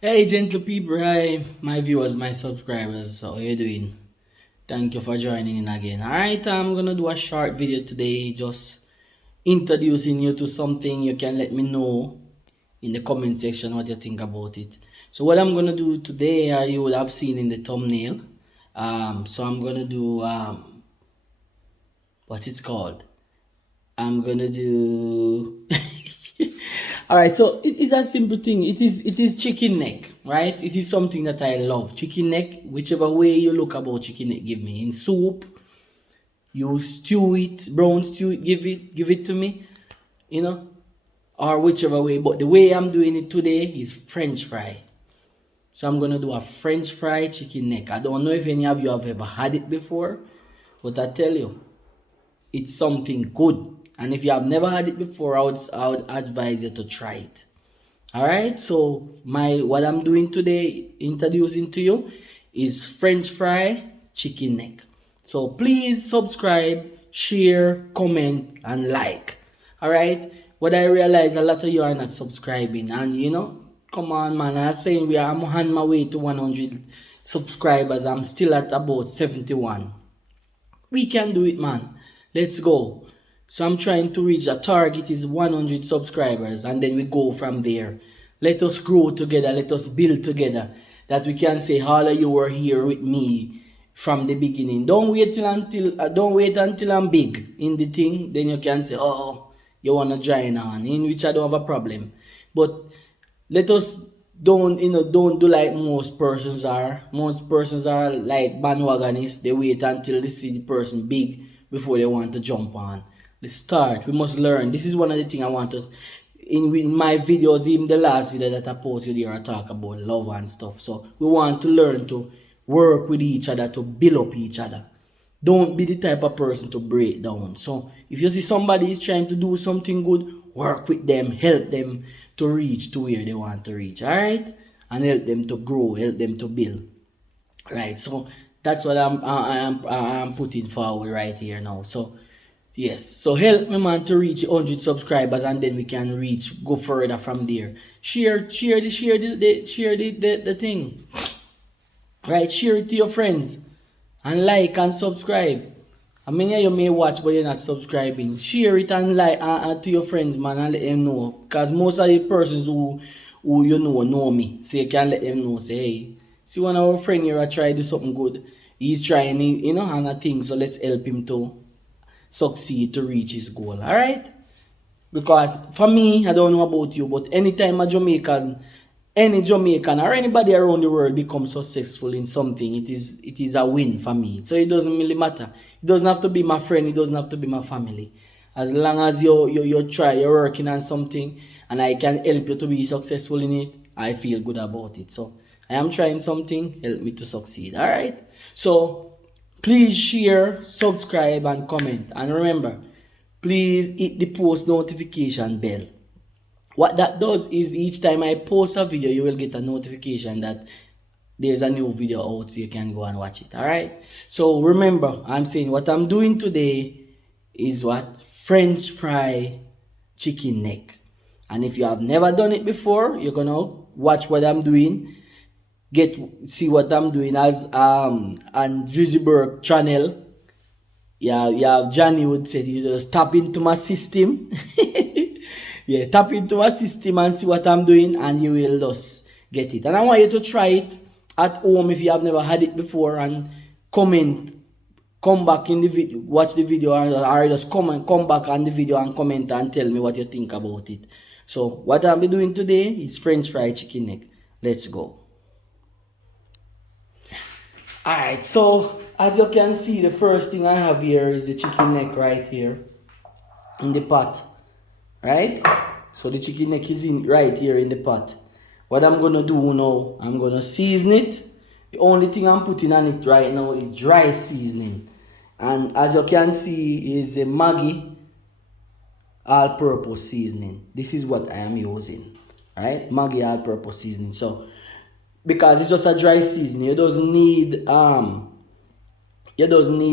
Hey, gentle people, hi, my viewers, my subscribers. How are you doing? Thank you for joining in again. Alright, I'm gonna do a short video today, just introducing you to something. You can let me know in the comment section what you think about it. So, what I'm gonna do today, you will have seen in the thumbnail. So I'm gonna do what it's called. I'm gonna do. All right, so it is a simple thing. It is chicken neck, right? It is something that I love. Chicken neck, whichever way you look about chicken neck, give me in soup. You stew it, brown stew it, give it to me, you know, or whichever way. But the way I'm doing it today is French fry. So I'm gonna do a French fry chicken neck. I don't know if any of you have ever had it before, but I tell you, it's something good. And if you have never had it before, I would advise you to try it. All right. So my what I'm doing today, introducing to you, is French fry chicken neck. So please subscribe, share, comment, and like. All right. What I realize, a lot of you are not subscribing, and come on, man. I'm saying I'm on my way to 100 subscribers. I'm still at about 71. We can do it, man. Let's go. So I'm trying to reach a target is 100 subscribers, and then we go from there. Let us grow together. Let us build together. That we can say all of you were here with me from the beginning. Don't wait until I'm big in the thing. Then you can say, oh, you wanna join on, in which I don't have a problem. But let us don't do like most persons are. Most persons are like bandwagonists. They wait until they see the person big before they want to jump on. Let's start. We must learn. This is one of the things I want us in my videos, even the last video that I posted here, I talk about love and stuff. So we want to learn to work with each other, to build up each other. Don't be the type of person to break down. So if you see somebody is trying to do something good, work with them, help them to reach to where they want to reach. All right, and help them to grow, help them to build. Right. So that's what I'm putting forward right here now. So yes, so help me, man, to reach 100 subscribers, and then we can go further from there. Share the thing, right? Share it to your friends, and like and subscribe. I mean, yeah, you may watch, but you're not subscribing. Share it and like to your friends, man, and let them know. Cause most of the persons who know me, so you can let them know. Say, hey, see one of our friend here, I try to do something good. He's trying, and a thing. So let's help him to succeed to reach his goal. All right. Because for me, I don't know about you, but anytime any Jamaican or anybody around the world becomes successful in something, it is a win for me. So it doesn't really matter. It doesn't have to be my friend. It doesn't have to be my family. As long as you're working on something, and I can help you to be successful in it, I feel good about it. So I am trying something. Help me to succeed. All right. So please share, subscribe, and comment. And remember, please hit the post notification bell. What that does is each time I post a video, you will get a notification that there's a new video out, so you can go and watch it. All right. So remember, I'm saying what I'm doing today is what French fry chicken neck. And if you have never done it before, you're gonna watch what I'm doing. See what I'm doing as on Drizzyberg channel. Yeah, Johnny would say, you just tap into my system. Yeah, tap into my system and see what I'm doing, and you will just get it. And I want you to try it at home if you have never had it before, and comment, come back in the video, watch the video, or just come back on the video and comment and tell me what you think about it. So what I'll be doing today is French fried chicken neck. Let's go. Alright, so as you can see, the first thing I have here is the chicken neck right here in the pot. Right? So the chicken neck is in right here in the pot. What I'm gonna do now, I'm gonna season it. The only thing I'm putting on it right now is dry seasoning. And as you can see, is a Maggi all-purpose seasoning. This is what I am using. Right? Maggi all-purpose seasoning. So because it's just a dry seasoning, you don't need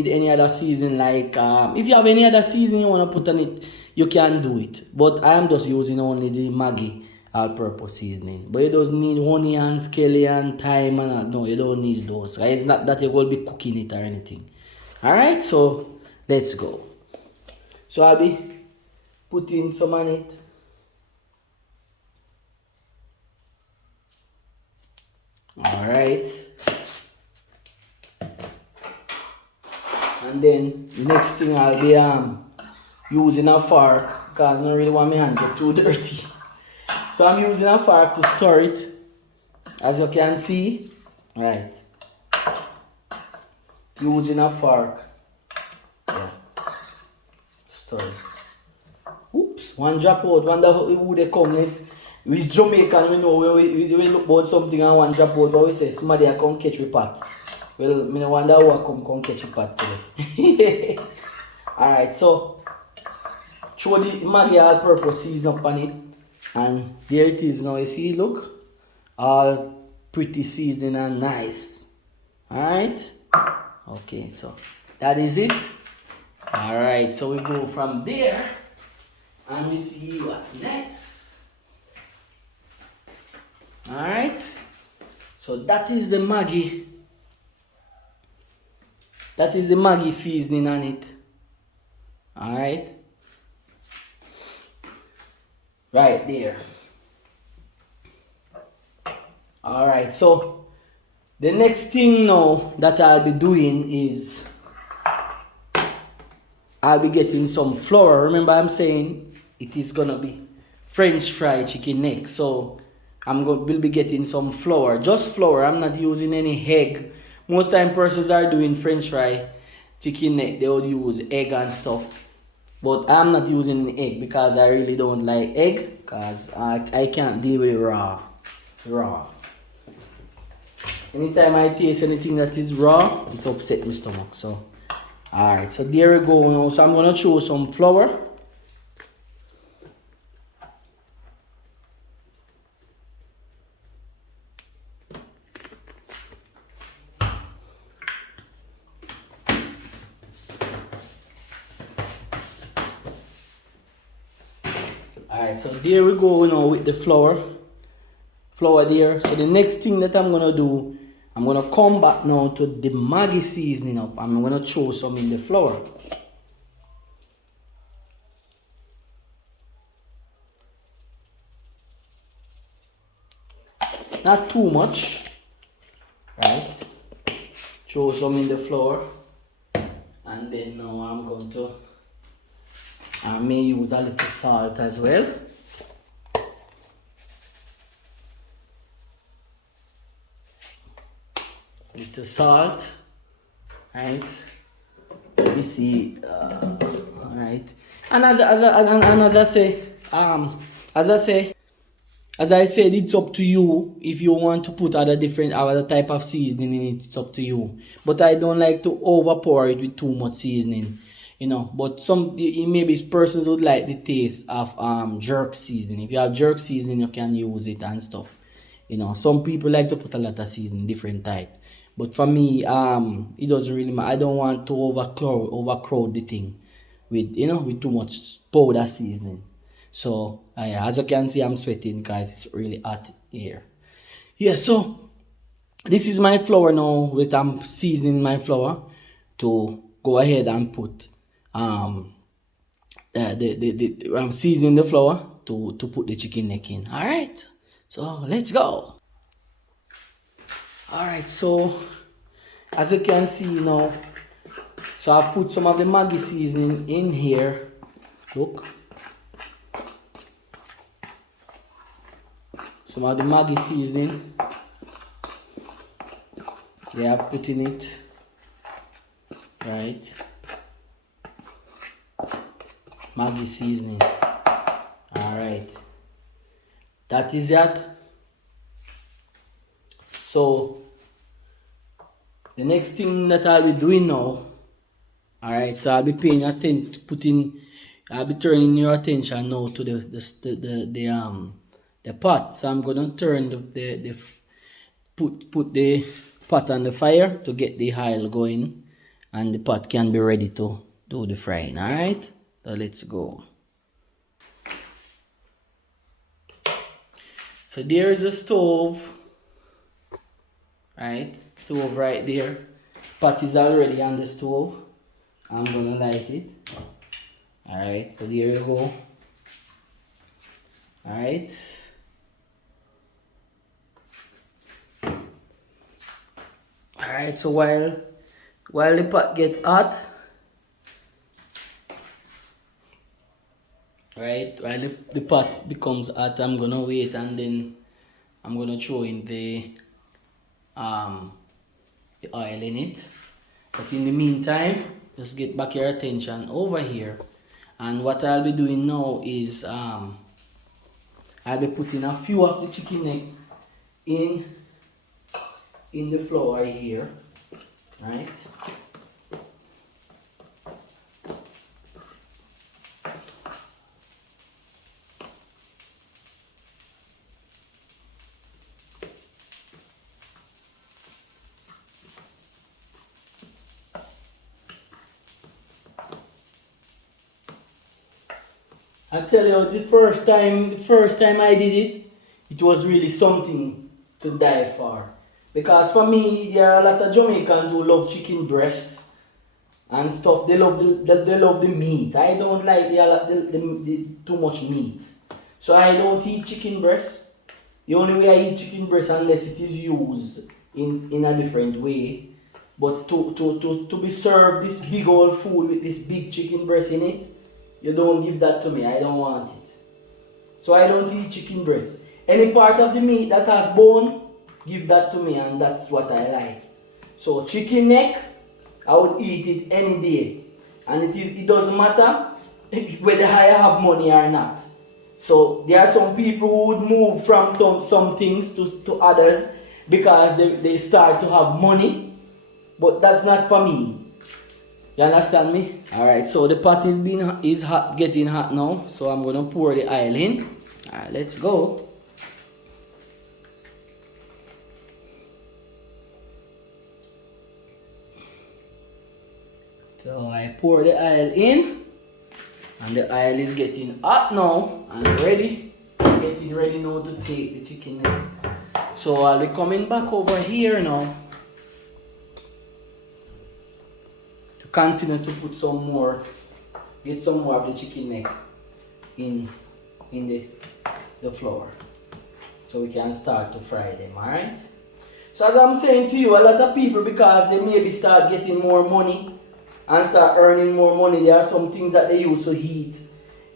any other season. Like if you have any other season you want to put on it, you can do it, but I am just using only the Maggi all-purpose seasoning. But you don't need honey and skelly and thyme and all. No, you don't need those. Right? It's not that you will be cooking it or anything. Alright, so let's go. So I'll be putting some on it. Alright. And then the next thing I'll be using a fork because I don't really want my hand to get too dirty. So I'm using a fork to stir it, as you can see. Right. Using a fork. Yeah. Stir it. Oops, one drop out. Wonder who they come is. With Jamaican, we know when we look about something and one drop out, but we say somebody I come catch with pot. Well, I wonder who I come catch with pot today. Alright, so throw the Maggi all-purpose season up on it. And there it is now. You see, look. All pretty seasoning and nice. Alright. Okay, so that is it. Alright, so we go from there and we see what's next. Alright. So that is the Maggi. That is the Maggi seasoning on it. Alright. Right there. Alright, so the next thing now that I'll be doing is I'll be getting some flour. Remember I'm saying it is gonna be French fried chicken neck. So we'll be getting some flour. Just flour. I'm not using any egg. Most time persons are doing French fry chicken neck. They would use egg and stuff. But I'm not using egg because I really don't like egg because I can't deal with it raw. Anytime I taste anything that is raw, it upsets my stomach. So, alright, so there we go now. So I'm gonna throw some flour. Alright, so there we go now with the flour there. So the next thing that I'm gonna do, I'm gonna come back now to the Maggi seasoning up. I'm gonna throw some in the flour. Not too much, right? Throw some in the flour, and then now I'm going to, I may use a little salt as well. Little salt, right? Let me see. All right, and as I say, as I said, it's up to you if you want to put other type of seasoning in it. It's up to you. But I don't like to overpour it with too much seasoning, you know. But maybe persons would like the taste of jerk seasoning. If you have jerk seasoning, you can use it and stuff. You know, some people like to put a lot of seasoning, different type. But for me, it doesn't really matter. I don't want to overcrowd the thing with too much powder seasoning. So as you can see, I'm sweating guys. It's really hot here. Yeah, so this is my flour now. With I'm seasoning my flour to go ahead and put I'm seasoning the flour to put the chicken neck in. All right, so let's go. All right, so as you can see now, so I put some of the Maggi seasoning in here. Look. Some of the Maggi seasoning. They are putting it. Right. Maggi seasoning. Alright. That is that. So the next thing that I'll be doing now. Alright, so I'll be paying attention, I'll be turning your attention now to the pot. So I'm gonna turn put the pot on the fire to get the oil going, and the pot can be ready to do the frying. All right, so let's go. So there is a stove, right? Stove right there. Pot is already on the stove. I'm gonna light it. Alright, so there you go. Alright. Alright, so while the pot get hot, right, while the pot becomes hot, I'm gonna wait and then I'm gonna throw in the oil in it. But in the meantime, just get back your attention over here. And what I'll be doing now is I'll be putting a few of the chicken neck in the flour here, right? I tell you, the first time I did it, it was really something to die for. Because for me, there are a lot of Jamaicans who love chicken breasts and stuff. They love the meat. I don't like the too much meat. So I don't eat chicken breast. The only way I eat chicken breast unless it is used in a different way. But to be served this big old food with this big chicken breast in it, you don't give that to me. I don't want it. So I don't eat chicken breast. Any part of the meat that has bone, give that to me, and that's what I like. So chicken neck, I would eat it any day. And it doesn't matter whether I have money or not. So there are some people who would move from some things to others because they start to have money. But that's not for me. You understand me? Alright, so the pot is hot, getting hot now. So I'm gonna pour the oil in. Alright, let's go. So I pour the oil in, and the oil is getting hot now and ready. Getting ready now to take the chicken in. So I'll be coming back over here now to continue to put some more, get some more of the chicken neck in the flour, so we can start to fry them. Alright. So as I'm saying to you, a lot of people, because they maybe start getting more money and start earning more money, there are some things that they used to eat,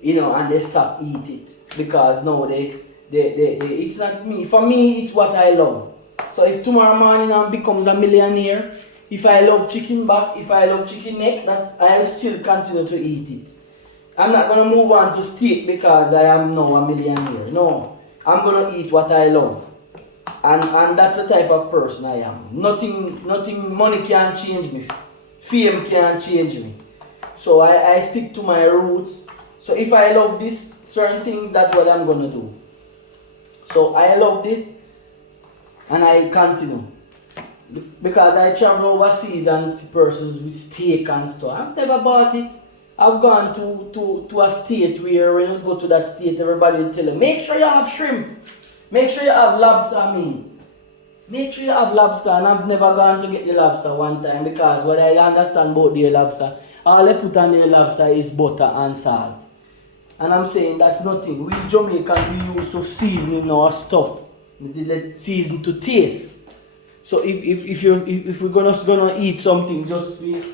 and they stop eat it because no, they it's not me. For me, it's what I love. So if tomorrow morning I becomes a millionaire, if I love chicken back, if I love chicken neck, that I will still continue to eat it. I'm not gonna move on to steak because I am now a millionaire. No, I'm gonna eat what I love, and that's the type of person I am. Nothing, money can't change me. Fame can't change me. So I stick to my roots. So if I love this, certain things, that's what I'm gonna do. So I love this and I continue. Because I travel overseas and see persons with steak and stuff. I've never bought it. I've gone to a state where when you go to that state, everybody will tell you, make sure you have shrimp. Make sure you have lobster meat. Make sure you have lobster, and I've never gone to get the lobster one time because what I understand about the lobster, all they put on the lobster is butter and salt. And I'm saying that's nothing. We Jamaicans, we used to season our stuff. Let season to taste. So if we're gonna eat something just with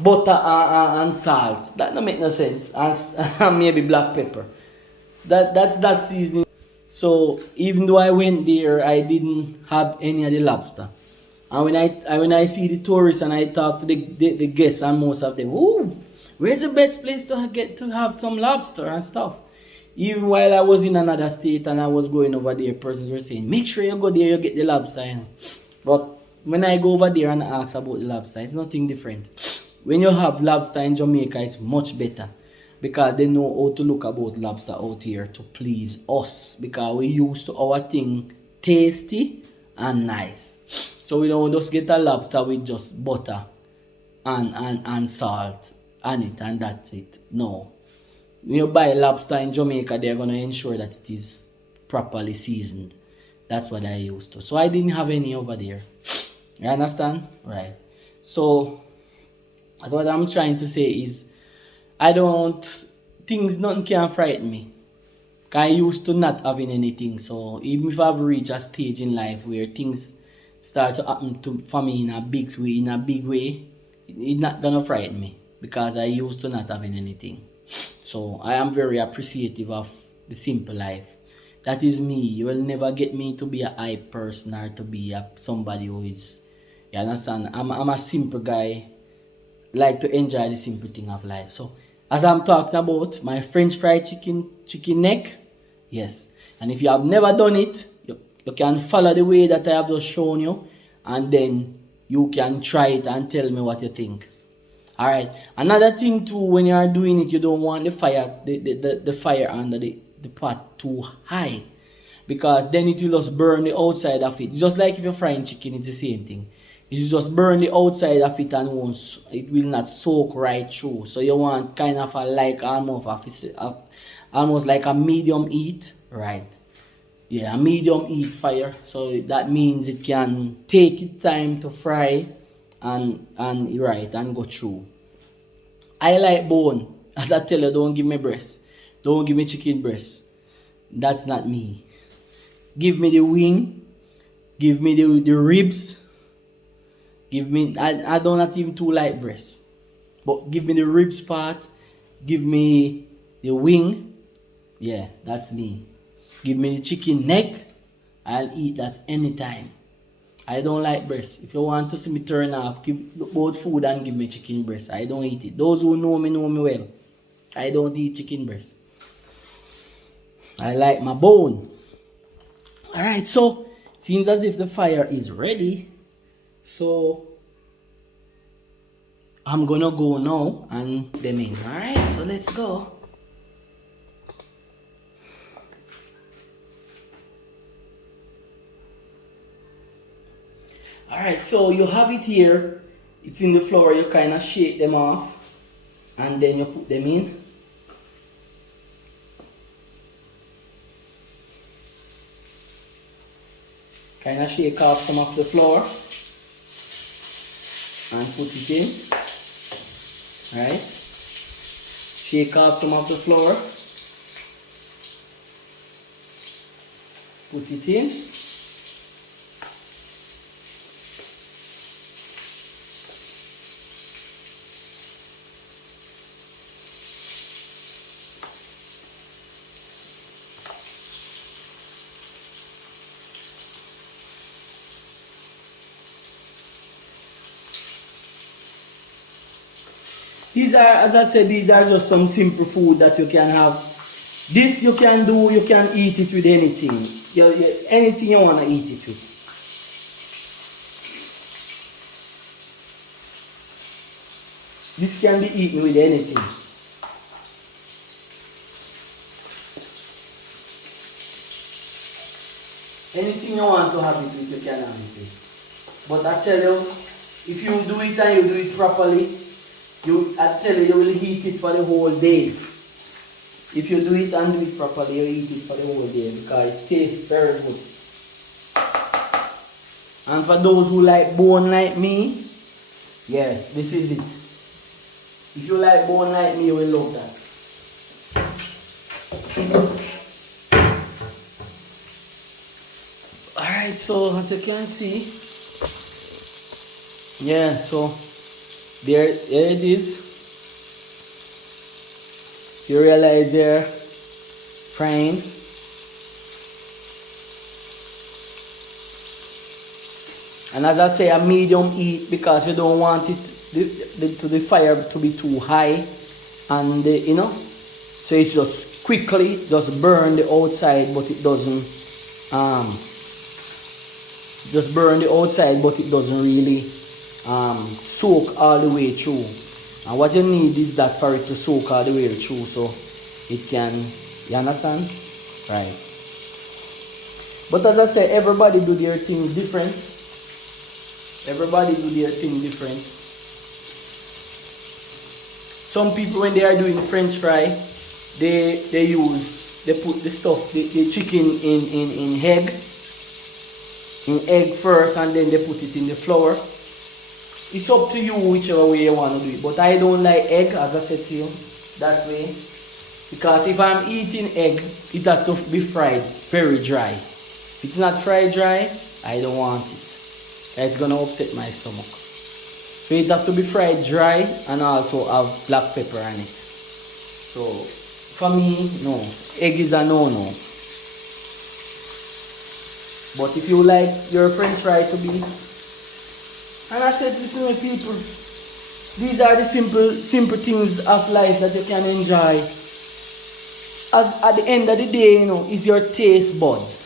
butter and salt, that don't make no sense. And maybe black pepper. That's seasoning. So even though I went there, I didn't have any of the lobster. And when I see the tourists and I talk to the guests, and most of them, ooh, where's the best place to get to have some lobster and stuff? Even while I was in another state and I was going over there, persons were saying, make sure you go there, you get the lobster. But when I go over there and ask about the lobster, it's nothing different. When you have lobster in Jamaica, it's much better. Because they know how to look about lobster out here to please us. Because we used to our thing tasty and nice. So we don't just get a lobster with just butter and salt on it and that's it. No. when you buy lobster in Jamaica, they're gonna ensure that it is properly seasoned. That's what I used to. So I didn't have any over there. You understand? Right. So what I'm trying to say is I don't nothing can frighten me. 'Cause I used to not having anything. So even if I've reached a stage in life where things start to happen for me in a big way, it's not gonna frighten me because I used to not having anything. So I am very appreciative of the simple life. That is me. You will never get me to be a hype person or to be somebody who is, you understand? I'm a simple guy, like to enjoy the simple thing of life. So as I'm talking about my French fried chicken neck, yes. And if you have never done it, you can follow the way that I have just shown you, and then you can try it and tell me what you think. Alright. Another thing too, when you are doing it, you don't want the fire under the pot too high. Because then it will just burn the outside of it. Just like if you're frying chicken, it's the same thing. It will just burn the outside of it and it will not soak right through. So you want kind of almost like a medium heat. Right. Yeah, a medium heat fire. So that means it can take its time to fry and go through. I like bone. As I tell you, don't give me breast. Don't give me chicken breast. That's not me. Give me the wing. Give me the ribs. Give me, I don't not even too like breast. But give me the ribs part. Give me the wing. Yeah, that's me. Give me the chicken neck. I'll eat that anytime. I don't like breast. If you want to see me turn off, give both food and give me chicken breast. I don't eat it. Those who know me well. I don't eat chicken breast. I like my bone. Alright, so seems as if the fire is ready. So I'm gonna go now and them in. Alright, so let's go. Alright, so you have it here. It's in the flour. You kind of shake them off and then you put them in. Kind of shake off some of the flour and put it in. Right? Shake off some of the flour. Put it in. These are, as I said, these are just some simple food that you can have. This you can do, you can eat it with anything. Anything you want to eat it with. This can be eaten with anything. Anything you want to have it with, you can have it with. But I tell you, if you do it and you do it properly, I tell you, you will eat it for the whole day. If you do it and do it properly, you eat it for the whole day because it tastes very good. And for those who like bone like me, yeah, this is it. If you like bone like me, you will love that. Alright, so as you can see, yeah, so there it is. You realize they're frying. And as I say, a medium heat because you don't want it the fire to be too high, and you know, so it's just quickly just burn the outside, but it doesn't just burn the outside, but it doesn't really soak all the way through. And what you need is that for it to soak all the way through, so it can, you understand? Right. But as I say, everybody do their thing different. Everybody do their thing different. Some people, when they are doing French fry, they put the stuff, the chicken in egg first, and then they put it in the flour. It's up to you whichever way you want to do it. But I don't like egg, as I said to you, that way. Because if I'm eating egg, it has to be fried very dry. If it's not fried dry, I don't want it. It's gonna upset my stomach. So it has to be fried dry and also have black pepper on it. So for me, no. Egg is a no-no. But if you like your french fry to be, and I said, listen to people, these are the simple things of life that you can enjoy. At the end of the day, is your taste buds.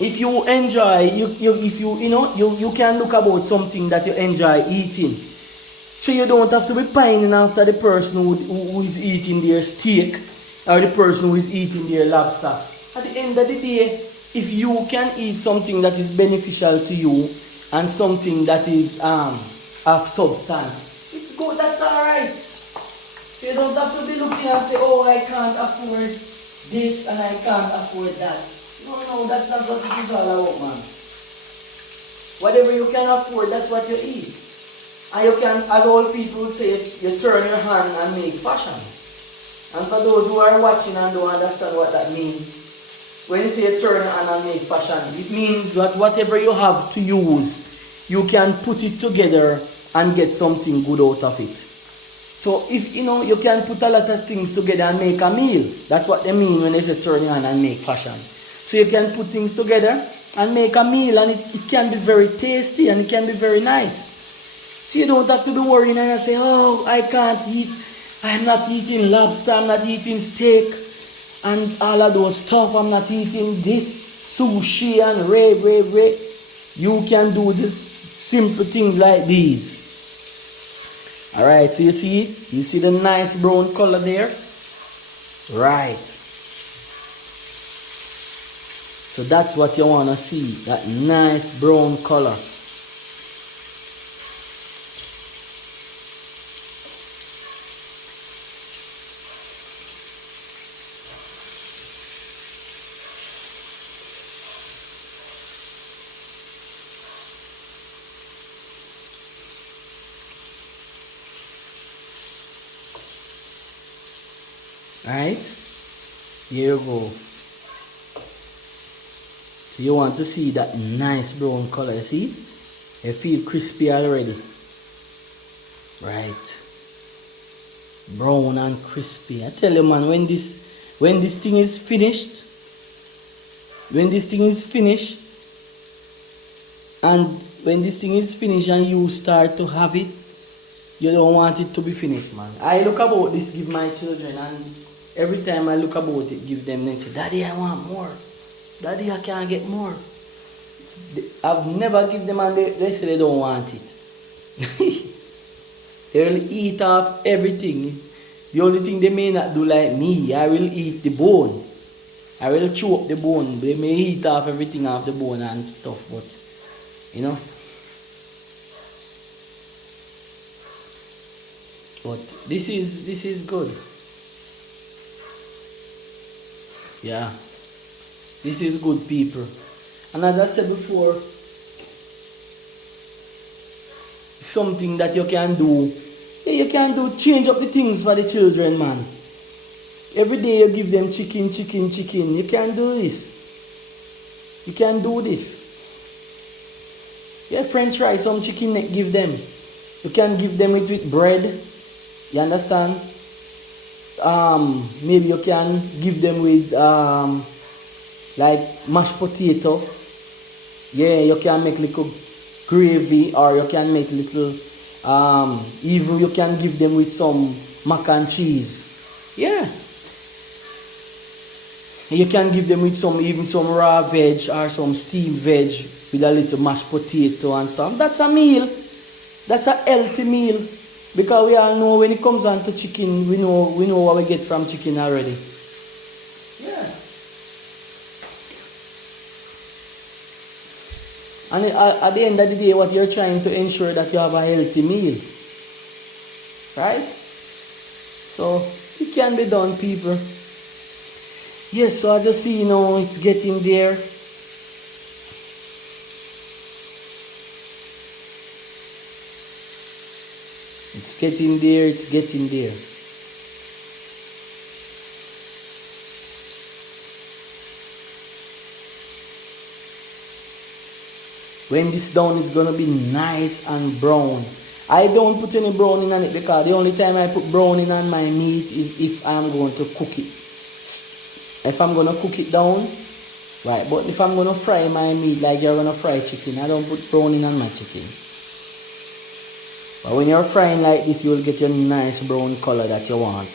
If you enjoy, you can look about something that you enjoy eating. So you don't have to be pining after the person who is eating their steak or the person who is eating their lobster. At the end of the day, if you can eat something that is beneficial to you and something that is of substance, it's good, that's alright. So you don't have to be looking and say, oh, I can't afford this and I can't afford that. No, that's not what it is all about, man. Whatever you can afford, that's what you eat. And you can, as old people would say, you turn your hand and make fashion. And for those who are watching and don't understand what that means, when you say you turn your hand and make fashion, it means that whatever you have to use, you can put it together and get something good out of it. So if you can put a lot of things together and make a meal. That's what they mean when they say turn your hand and make fashion. So you can put things together and make a meal, and it can be very tasty and it can be very nice. So you don't have to be worrying and say, oh, I can't eat, I'm not eating lobster, I'm not eating steak and all of those stuff, I'm not eating this, sushi and ray. You can do this simple things like these. Alright, so you see the nice brown color there? Right. So that's what you want to see, that nice brown color. Alright, here you go. So you want to see that nice brown color, see? You feel crispy already. Right. Brown and crispy. I tell you, man, when this thing is finished, and you start to have it, you don't want it to be finished, man. I look about this, give my children, and every time I look about it, give them, they say, Daddy, I want more. Daddy, I can't get more. I've never given them and they say they don't want it. They will eat off everything. The only thing they may not do like me, I will eat the bone. I will chew up the bone. They may eat off everything off the bone and stuff, but But this is good. Yeah. This is good, people. And as I said before, something that you can do. Yeah, you can do, change up the things for the children, man. Every day you give them chicken. You can do this. You can do this. Yeah, french fries, some chicken neck, give them. You can give them it with bread. You understand? Maybe you can give them with like mashed potato. Yeah, you can make little gravy, or you can make little even you can give them with some mac and cheese. Yeah. You can give them with some raw veg or some steamed veg with a little mashed potato and stuff. That's a meal. That's a healthy meal. Because we all know when it comes on to chicken, we know what we get from chicken already. Yeah. And at the end of the day, what you're trying to ensure that you have a healthy meal. Right? So It can be done, people. Yes, so as you see, it's getting there. It's getting there, it's getting there. When this done, it's gonna be nice and brown. I don't put any browning on it because the only time I put browning on my meat is if I'm going to cook it. If I'm gonna cook it down, right? But if I'm gonna fry my meat like you're gonna fry chicken, I don't put browning on my chicken. But when you're frying like this, you will get your nice brown color that you want.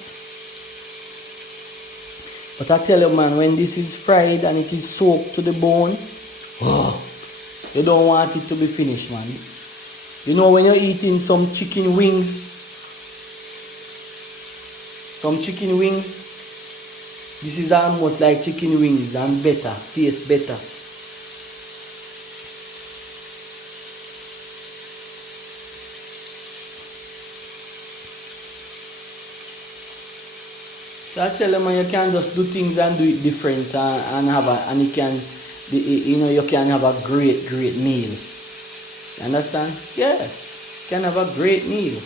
But I tell you, man, when this is fried and it is soaked to the bone, oh, you don't want it to be finished, man. When you're eating some chicken wings, this is almost like chicken wings and better, tastes better. So I tell them, man, you can just do things and do it different and have and you can have a great meal. You understand? Yeah, you can have a great meal.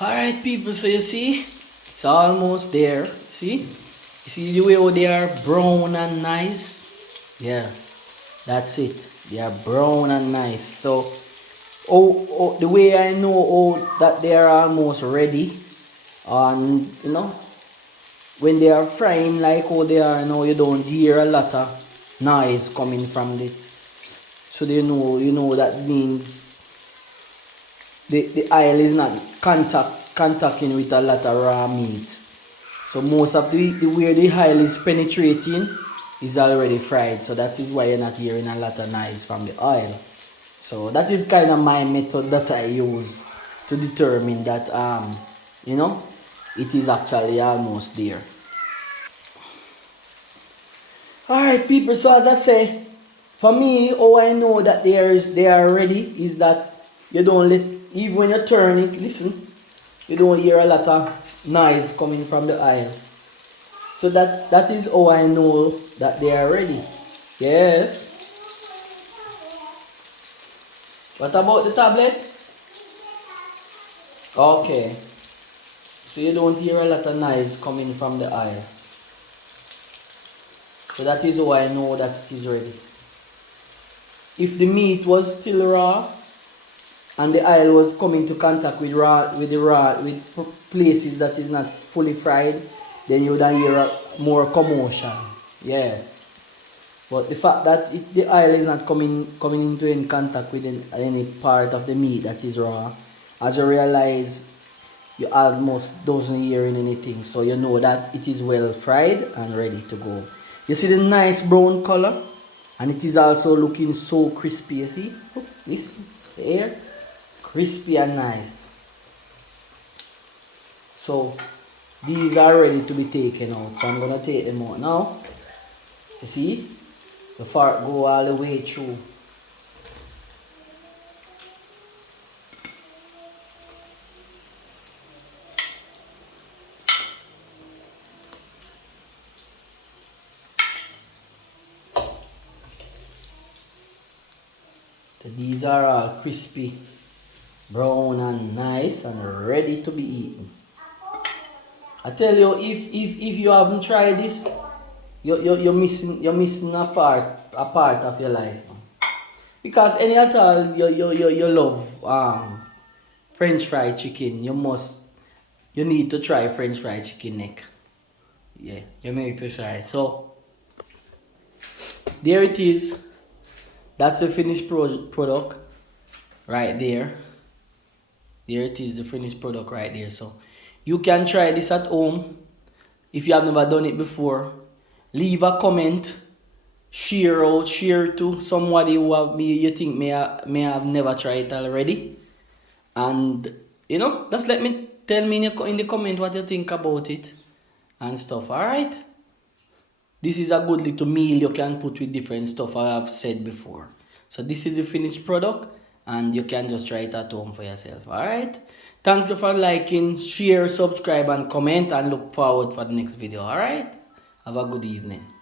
Alright, people, so you see, it's almost there. You see the way how they are brown and nice? Yeah, that's it. They are brown and nice. So, the way I know that they are almost ready, and when they are frying like how they are now, you don't hear a lot of noise coming from it. So that means the oil is not contacting with a lot of raw meat. So most of the where the oil is penetrating is already fried. So that is why you're not hearing a lot of noise from the oil. So that is kind of my method that I use to determine that it is actually almost there. Alright, people, so as I say, for me, how I know that they are ready is that you don't let, even when you turn it, listen, you don't hear a lot of noise coming from the oil. So that is how I know that they are ready. Yes. What about the tablet? Okay. So you don't hear a lot of noise coming from the oil. So that is how I know that it is ready. If the meat was still raw and the oil was coming to contact with places that is not fully fried, then you would hear more commotion. Yes. But the fact that the oil is not coming into any contact with any part of the meat that is raw, as you realize, you almost doesn't hear anything. So you know that it is well fried and ready to go. You see the nice brown color? And it is also looking so crispy, you see? Oh, this, the air, crispy and nice. So these are ready to be taken out. So I'm gonna take them out now. You see? The fart go all the way through. So these are all crispy, brown and nice and ready to be eaten. I tell you, if you haven't tried this, you're missing a part of your life. Because any at all you love French fried chicken, you need to try French fried chicken neck. Yeah, you need to try. So there it is. That's the finished product right there. There it is, the finished product right there. So you can try this at home if you have never done it before. Leave a comment, share to somebody you think may have never tried it already, and just tell me in the comment what you think about it and stuff. All right. This is a good little meal you can put with different stuff I have said before. So this is the finished product, and you can just try it at home for yourself. All right. Thank you for liking, share, subscribe, and comment, and look forward for the next video. All right. Have a good evening.